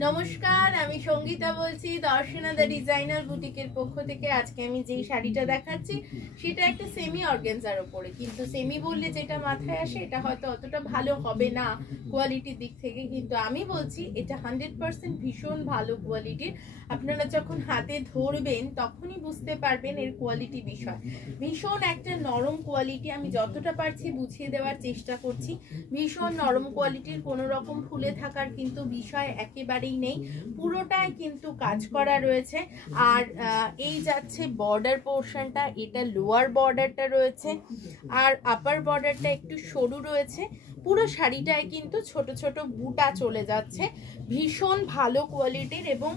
নমস্কার, আমি সঙ্গীতা বলছি দর্শনা দ্য ডিজাইনার বুটিকের পক্ষ থেকে। আজকে আমি যেই শাড়িটা দেখাচ্ছি সেটা একটা সেমি অর্গানজার উপরে, কিন্তু সেমি বললে যেটা মাথায় আসে এটা হয়তো অতটা ভালো হবে না কোয়ালিটির দিক থেকে, কিন্তু আমি বলছি এটা 100% ভীষণ ভালো কোয়ালিটির। আপনারা যখন হাতে ধরবেন তখনই বুঝতে পারবেন এর কোয়ালিটি বিষয়। ভীষণ একটা নরম কোয়ালিটি, আমি যতটা পারছি বুঝিয়ে দেওয়ার চেষ্টা করছি। ভীষণ নরম কোয়ালিটির, কোনো রকম ফুলে থাকার কিন্তু বিষয় একেবারেই নেই, পুরোটাই কিন্তু কাজ করা রয়েছে। আর এই যাচ্ছে বর্ডার পোর্শনটা, এটা লোয়ার বর্ডারটা রয়েছে আর আপার বর্ডারটা একটু সরু রয়েছে। পুরো শাড়িটায় কিন্তু ছোট ছোট বুটা চলে যাচ্ছে, ভীষণ ভালো কোয়ালিটির। এবং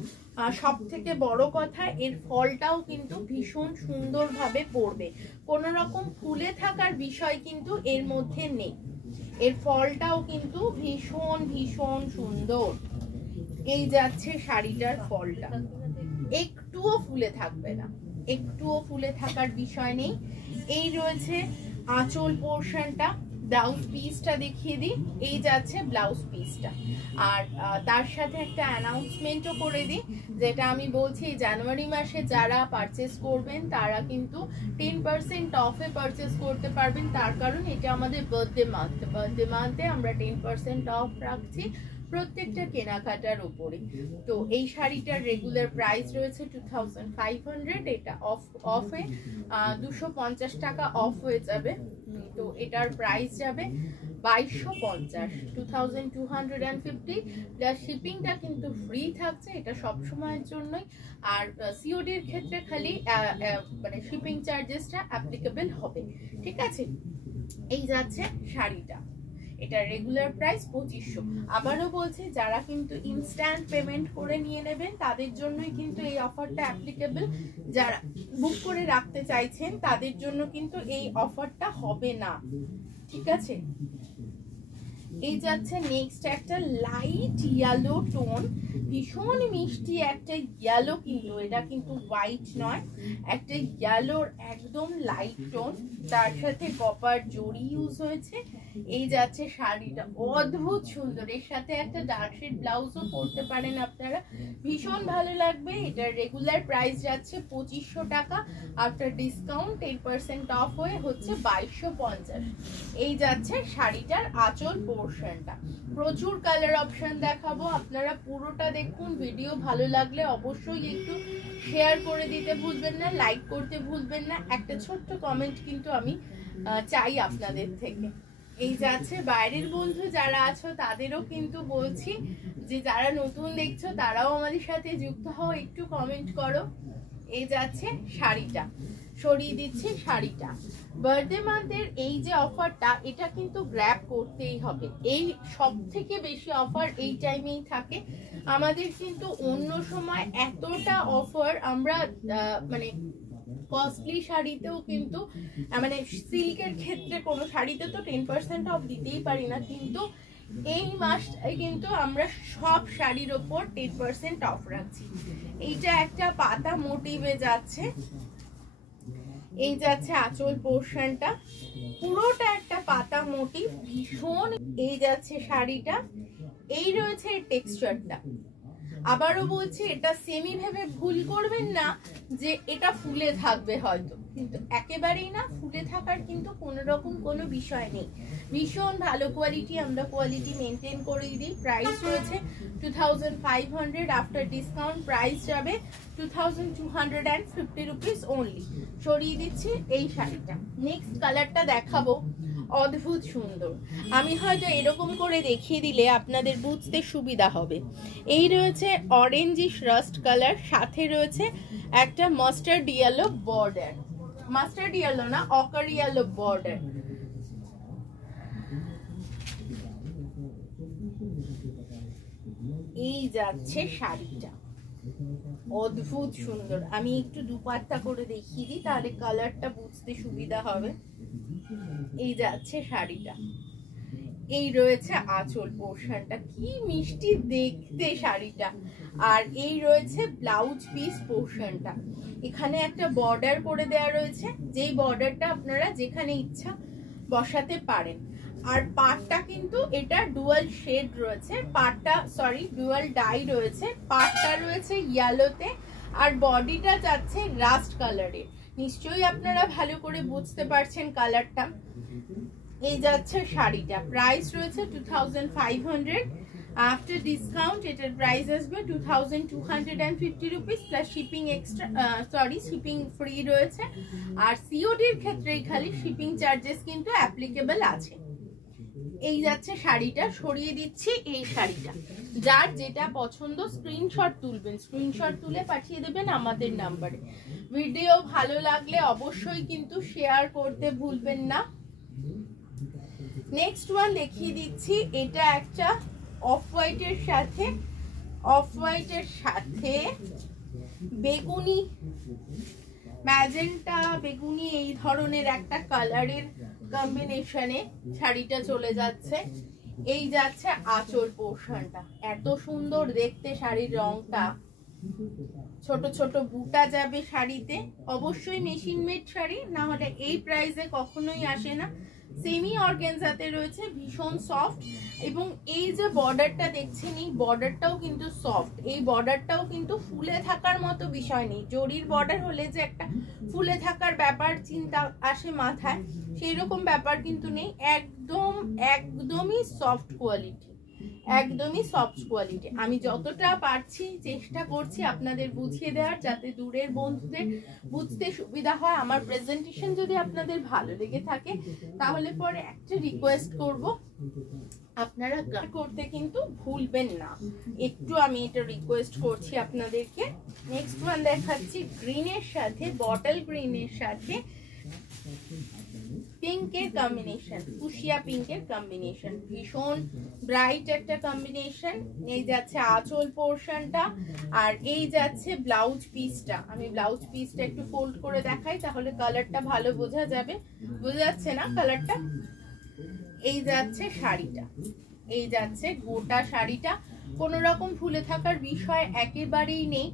সব থেকে বড় কথা, এর ফলটাও কিন্তু ভীষণ সুন্দরভাবে পড়বে, কোনো রকম ফুলে থাকার বিষয় কিন্তু এর মধ্যে নেই। এর ফলটাও কিন্তু ভীষণ ভীষণ সুন্দর। এই যাচ্ছে শাড়িটার ফলটা, একটুও ফুলে থাকবে না, একটুও ফুলে থাকার বিষয় নেই। এই রয়েছে আঁচল পোর্শনটা, ব্লাউজ পিসটা দেখিয়ে দিই। এই যাচ্ছে ব্লাউজ পিসটা, আর তার সাথে একটা অ্যানাউন্সমেন্টও করে দিই, যেটা আমি বলছি জানুয়ারি মাসে যারা পারচেস করবেন তারা কিন্তু 10% অফে পারচেস করতে পারবেন। তার কারণ এটা আমাদের বার্থডে মান্থে আমরা 10% অফ রাখছি প্রত্যেকটা কেনাকাটার উপরে। তো এই শাড়িটার রেগুলার প্রাইস রয়েছে 2500, এটা অফে 250 টাকা অফ হয়ে যাবে। তো এটার প্রাইস যাবে 2250, 2250 প্লাস শিপিংটা কিন্তু ফ্রি থাকছে, এটা সব সময়ের জন্যই। আর সিওডির ক্ষেত্রে খালি মানে শিপিং চার্জেসটা অ্যাপ্লিকেবল হবে, ঠিক আছে। এই যাচ্ছে শাড়িটা, এটা রেগুলার প্রাইস 2500। আবারও বলছি, যারা কিন্তু ইনস্ট্যান্ট পেমেন্ট করে নিয়ে নেবেন তাদের জন্যই কিন্তু এই অফারটা অ্যাপ্লিকেবল। যারা বুক করে রাখতে চাইছেন তাদের জন্য কিন্তু এই অফারটা হবে না, ঠিক আছে। এই যাচ্ছে নেক্সট একটা লাইট ইয়েলো টোন, ভীষণ মিষ্টি একটা ইয়েলো, কিন্তু এটা কিন্তু হোয়াইট নয়, একটা ইয়েলোর একদম লাইট টোন, তার সাথে কপার জড়ি ইউজ হয়েছে। এই যাচ্ছে শাড়িটা, অদ্ভুত সুন্দর। এর সাথে একটা ডার্ক শেড ব্লাউজও পরতে পারেন আপনারা, ভীষণ ভালো লাগবে। এটার রেগুলার প্রাইস যাচ্ছে 2500 টাকা, আফটার ডিসকাউন্ট 10% অফ হয়ে হচ্ছে 2250। এই যাচ্ছে শাড়িটার আঁচল পোর্শনটা। প্রচুর কালার অপশন দেখাবো, আপনারা পুরোটা দেখুন। ভিডিও ভালো লাগলে অবশ্যই একটু শেয়ার করে দিতে ভুলবেন না, লাইক করতে ভুলবেন না, একটা ছোট্ট কমেন্ট কিন্তু আমি চাই আপনাদের থেকে। এই যাচ্ছে বাইরের বন্ধু যারা আছো তাদেরও কিন্তু বলছি যে যারা নতুন দেখছো তারাও আমাদের সাথে যুক্ত হও, একটু কমেন্ট করো। এই যাচ্ছে শাড়িটা, সরিয়ে দিচ্ছি শাড়িটা। বার্থডে মান্থের এই যে অফারটা, এটা কিন্তু গ্র্যাব করতেই হবে। এই সব থেকে বেশি অফার এই টাইমেই থাকে আমাদের, কিন্তু অন্য সময় এতটা অফার আমরা মানে কস্টলি শাড়িতেও কিন্তু মানে সিল্কের ক্ষেত্রে কোনো শাড়িতে তো 10% অফ দিতেই পারি না, কিন্তু এই মাসটাই কিন্তু আমরা সব শাড়ির ওপর 10% অফ রাখছি। এইটা একটা পাতা মোটিভে যাচ্ছে। এই যাচ্ছে আঁচল পোর্শনটা, পুরোটা একটা পাতা মোটিভ, ভীষণ। এই যাচ্ছে শাড়িটা, এই রয়েছে টেক্সচারটা। আবারও বলছি, এটা সেমি ভেবে ভুল করবেন না যে এটা ফুলে থাকবে হয়তো, কিন্তু একেবারেই না, ফুলে থাকার কিন্তু কোনো রকম কোনো বিষয় নেই। ভীষণ ভালো কোয়ালিটি, আমরা কোয়ালিটি মেনটেন করে দিই। প্রাইস রয়েছে 2500, আফটার ডিসকাউন্ট প্রাইস যাবে 2250 রুপিস অনলি। সরিয়ে দিচ্ছি এই শাড়িটা। নেক্সট কালারটা দেখাবো, অদ্ভুত সুন্দর। আমি হয়তো এরকম করে দেখিয়ে দিলে আপনাদের বুঝতে সুবিধা হবে। এই রয়েছে অরেঞ্জিশ রাস্ট কালার, সাথে রয়েছে একটা mustard yellow border, mustard yellow না, অকার ইয়েলো বর্ডার। এই যাচ্ছে শাড়িটা, অদ্ভুত সুন্দর। আমি একটু দুপাট্টা করে দেখিয়ে দিই, তাহলে কালারটা বুঝতে সুবিধা হবে। এই যাচ্ছে শাড়িটা, এই রয়েছে আঁচল পোর্শনটা, কি মিষ্টি দেখতে শাড়িটা। আর এই রয়েছে ব্লাউজ পিস পোর্শনটা, এখানে একটা বর্ডার করে দেওয়া রয়েছে, যেই বর্ডারটা আপনারা যেখানে ইচ্ছা বসাতে পারেন। আর পাটটা কিন্তু এটা ডুয়াল শেড রয়েছে, পাটটা সরি ডুয়াল ডাই রয়েছে, পাটটা রয়েছে ইয়েলোতে আর বডিটা যাচ্ছে রাস্ট কালারে। নিশ্চয়ই আপনারা ভালো করে বুঝতে পারছেন কালারটা। এই যাচ্ছে শাড়িটা, প্রাইস রয়েছে 2500, আফটার ডিসকাউন্ট এটার প্রাইস আসবে 2250 rupees plus shipping extra, sorry shipping free রয়েছে। আর সিওডির ক্ষেত্রেই খালি শিপিং চার্জেস কিন্তু অ্যাপ্লিকেবল আছে। এই যাচ্ছে শাড়িটা, সরিয়ে দিচ্ছি এই শাড়িটা। যার যেটা পছন্দ স্ক্রিনশট তুলবেন, স্ক্রিনশট তুলে পাঠিয়ে দেবেন আমাদের নাম্বারে। ভিডিও ভালো লাগলে অবশ্যই কিন্তু শেয়ার করতে ভুলবেন না। নেক্সট ওয়ান দেখিয়ে দিচ্ছি, এটা একটা অফ হোয়াইটের সাথে বেগুনি, ম্যাজেন্টা বেগুনি এই ধরনের একটা কালারের কম্বিনেশনে শাড়িটা চলে যাচ্ছে। এই যাচ্ছে আঁচল পোর্শনটা, এত সুন্দর দেখতে শাড়ির রংটা, ছোট ছোট বুটা যাবে শাড়িতে। অবশ্যই মেশিন মেড শাড়ি, না হলে এই প্রাইসে কখনোই আসে না। সেমি অর্গানজাতে রয়েছে, ভীষণ সফট। এবং এই যে বর্ডারটা দেখছেন, এই বর্ডারটাও কিন্তু সফট, এই বর্ডারটাও কিন্তু ফুলে থাকার মতো বিষয় নেই। জরির বর্ডার হলে যে একটা ফুলে থাকার ব্যাপার চিন্তা আসে মাথায়, সেই রকম ব্যাপার কিন্তু নেই। একদমই সফট কোয়ালিটি, একদমই সফট কোয়ালিটি। আমি যতটা পারছি চেষ্টা করছি আপনাদের বুঝিয়ে দেওয়ার, যাতে দূরের বন্ধুদের বুঝতে সুবিধা হয়। আমার প্রেজেন্টেশন যদি আপনাদের ভালো লেগে থাকে তাহলে পরে একটা রিকোয়েস্ট করব, আপনারা করতে কিন্তু ভুলবেন না, একটু আমি এটা রিকোয়েস্ট করছি আপনাদেরকে। নেক্সট ওয়ান দেখাচ্ছি গ্রিনের সাথে, বটল গ্রিনের সাথে পিঙ্কের কম্বিনেশন, ফুশিয়া পিঙ্কের কম্বিনেশন, ভীষণ ব্রাইট একটা কম্বিনেশন। এই যাচ্ছে আঁচল পোর্শনটা আর এই যাচ্ছে ব্লাউজ পিসটা। আমি ব্লাউজ পিসটা একটু ফোল্ড করে দেখাই, তাহলে কালারটা ভালো বোঝা যাবে। বোঝা যাচ্ছে না কালারটা? এই যাচ্ছে শাড়িটা, এই যাচ্ছে গোটা শাড়িটা, কোনো রকম ফুলে থাকার বিষয় একেবারেই নেই।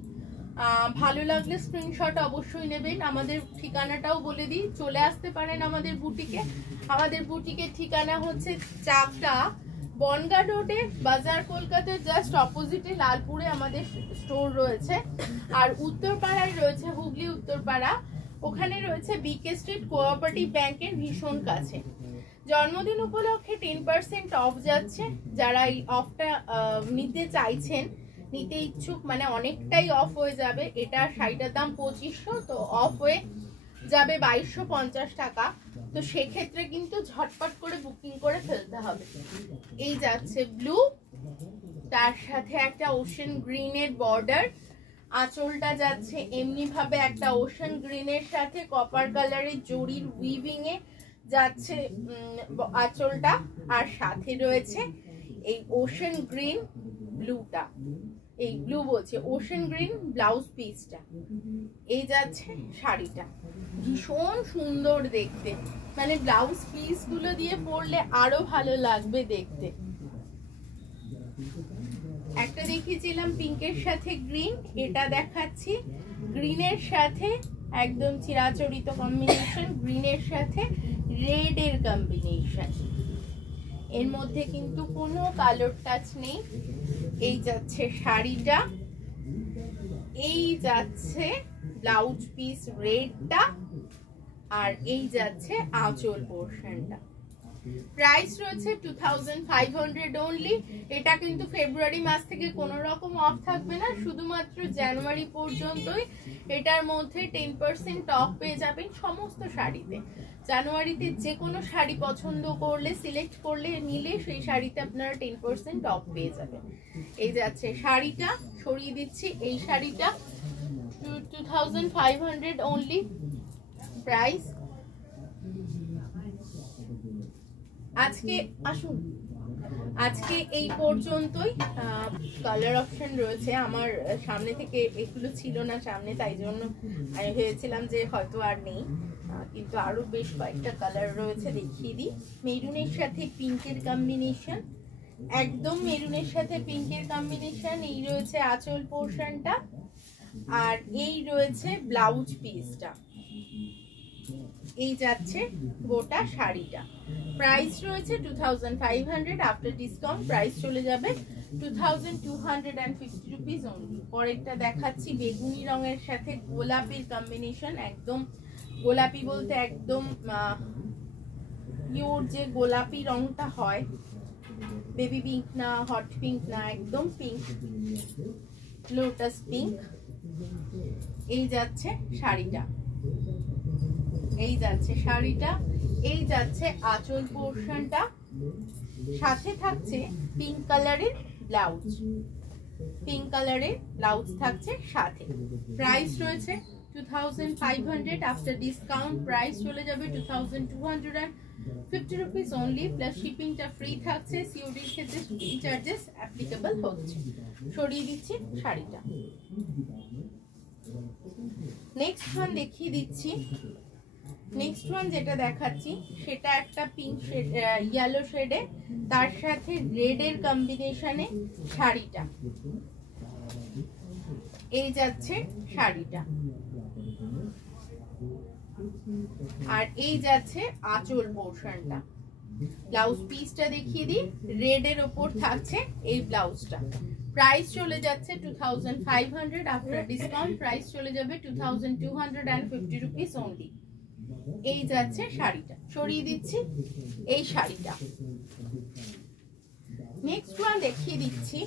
ভালো লাগলে স্ক্রিনশট অবশ্যই নেবেন। আমাদের ঠিকানাটাও বলে দিই, চলে আসতে পারেন আমাদের বুটিকে। আমাদের বুটিকের ঠিকানা হচ্ছে চাকদা বনগা রোডে, বাজার কলকাতার জাস্ট অপোজিটে লালপুরে আমাদের স্টোর রয়েছে। আর উত্তরপাড়ায় রয়েছে, হুগলি উত্তরপাড়া, ওখানে রয়েছে বিকে স্ট্রিট কোঅপারেটিভ ব্যাংকের ভীষণ কাছে। জন্মদিন উপলক্ষে 10% অফ যাচ্ছে, যারা এই অফটা নিতে চাইছেন, নিতে ইচ্ছুক, মানে অনেকটাই অফ হয়ে যাবে। এটা শাড়িটার দাম 2500, তো অফ হয়ে যাবে 2250 টাকা। তো সেক্ষেত্রে কিন্তু ঝটপট করে বুকিং করে ফেলতে হবে। এই যাচ্ছে ব্লু, তার সাথে একটা ওশেন গ্রিনের বর্ডার, আঁচলটা যাচ্ছে এমনি ভাবে একটা ওশেন গ্রিনের সাথে কপার কালারের জরির উইভিং এ যাচ্ছে আঁচলটা, আর সাথে রয়েছে এই ওশেন গ্রিন ব্লুটা, এই ব্লু বলছে ওশেন গ্রিন ব্লাউজ পিসটা। এই যাচ্ছে শাড়িটা, ভীষণ সুন্দর দেখতে, মানে ব্লাউজ পিস গুলো দিয়ে পরলে আরো ভালো লাগবে দেখতে। একটা দেখিয়েছিলাম পিঙ্কের সাথে গ্রিন, এটা দেখাচ্ছি গ্রিনের সাথে একদম চিরাচরিত কম্বিনেশন, গ্রিনের সাথে রেড এর কম্বিনেশন, এর মধ্যে কিন্তু কোনো কালার টাচ নেই। এই যাচ্ছে শাড়িটা, এই যাচ্ছে ব্লাউজ পিস রেডটা, আর এই যাচ্ছে আঁচল পোর্শনটা। প্রাইস রয়েছে 2500 অনলি। এটা কিন্তু ফেব্রুয়ারি মাস থেকে কোনো রকম অফ থাকবে না, শুধুমাত্র জানুয়ারি পর্যন্তই এটার মধ্যে 10% অফ পেয়ে যাবেন সমস্ত শাড়িতে। জানুয়ারিতে যে কোনো শাড়ি পছন্দ করলে, সিলেক্ট করলে, নিলে সেই শাড়িতে আপনারা 10% অফ পেয়ে যাবেন। এই যাচ্ছে শাড়িটা, সরিয়ে দিচ্ছি এই শাড়িটা, 2500 অনলি প্রাইস। আজকে আসুন, আজকে এই পর্যন্তই। কালার অপশন রয়েছে আমার সামনে থেকে, এগুলো ছিল না সামনে, তাই জন্য আমি ভেবেছিলাম যে হয়তো আর নেই, কিন্তু আরো বেশ কয়েকটা কালার রয়েছে, দেখিয়ে দিই। মেরুনের সাথে পিঙ্কের কম্বিনেশন, একদম মেরুনের সাথে পিঙ্কের কম্বিনেশন। এই রয়েছে আঁচল পোর্শনটা, আর এই রয়েছে ব্লাউজ পিসটা। এই যাচ্ছে গোটা শাড়িটা। প্রাইস রয়েছে 2500, আফটার ডিসকাউন্ট প্রাইস চলে যাবে 2250 রুপিস অনলি। পরেরটা দেখাচ্ছি বেগুনি রঙের সাথে গোলাপির কম্বিনেশন, একদম গোলাপি বলতে একদম পিওর যে গোলাপি রংটা হয়, বেবি পিঙ্ক না, হট পিঙ্ক না, একদম পিঙ্ক, লোটাস পিঙ্ক। এই যাচ্ছে শাড়িটা, এই যাচ্ছে শাড়িটা, এই যাচ্ছে আঁচল পোর্শনটা, সাথে থাকছে পিঙ্ক কালারের ব্লাউজ, পিঙ্ক কালারের ব্লাউজ থাকছে সাথে। প্রাইস রয়েছে 2500, আফটার ডিসকাউন্ট প্রাইস চলে যাবে 2250 রুপিস অনলি, প্লাস শিপিংটা ফ্রি থাকছে। সিওডির ক্ষেত্রে শিপিং চার্জেস অ্যাপ্লিকেবল হচ্ছে। সরিয়ে দিচ্ছি শাড়িটা। নেক্সট ওয়ান দেখিয়ে দিচ্ছি। নেক্সট ওয়ান যেটা দেখাচ্ছি সেটা একটা পিঙ্ক শেড, ইয়েলো শেডে, তার সাথে রেড এর কম্বিনেশনে শাড়িটা। এই যাচ্ছে শাড়িটা, আর এই যাচ্ছে আঁচল পোর্শনটা। ব্লাউজ পিসটা দেখিয়ে দিই, রেড এর ওপর থাকছে এই ব্লাউজটা। প্রাইস চলে যাচ্ছে 2500, আফটার ডিসকাউন্ট প্রাইস চলে যাবে 2250 রুপিস অনলি। এই যাচ্ছে শাড়িটা। সরিয়ে দিচ্ছি এই শাড়িটা। নেক্সট ওয়ান দেখিয়ে দিচ্ছি।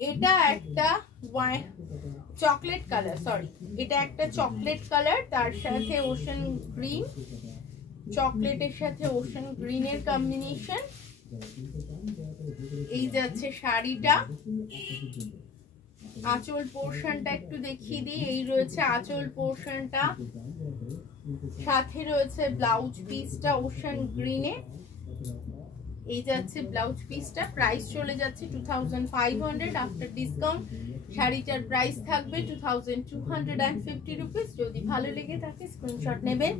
এটা একটা চকলেট কালার, সরি এটা একটা চকলেট কালার, তার সাথে ওশান গ্রিন, চকলেটের সাথে ওশান গ্রিনের কম্বিনেশন। এই যাচ্ছে শাড়িটা। আঁচল পোর্শনটা একটু দেখিয়ে দিই, এই রয়েছে আঁচল পোর্শনটা, সাথে রয়েছে ব্লাউজ পিসটা ওশান গ্রিনে। এই যাচ্ছে ব্লাউজ পিসটা। প্রাইস চলে যাচ্ছে 2500, আফটার ডিসকাউন্ট শাড়িটার প্রাইস থাকবে 2250 রুপিস। যদি ভালো লেগে থাকে স্ক্রিনশট নেবেন,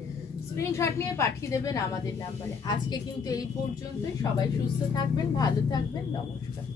স্ক্রিনশট নিয়ে পাঠিয়ে দেবেন আমাদের নাম্বারে। আজকে কিন্তু এই পর্যন্তই। সবাই সুস্থ থাকবেন, ভালো থাকবেন, নমস্কার।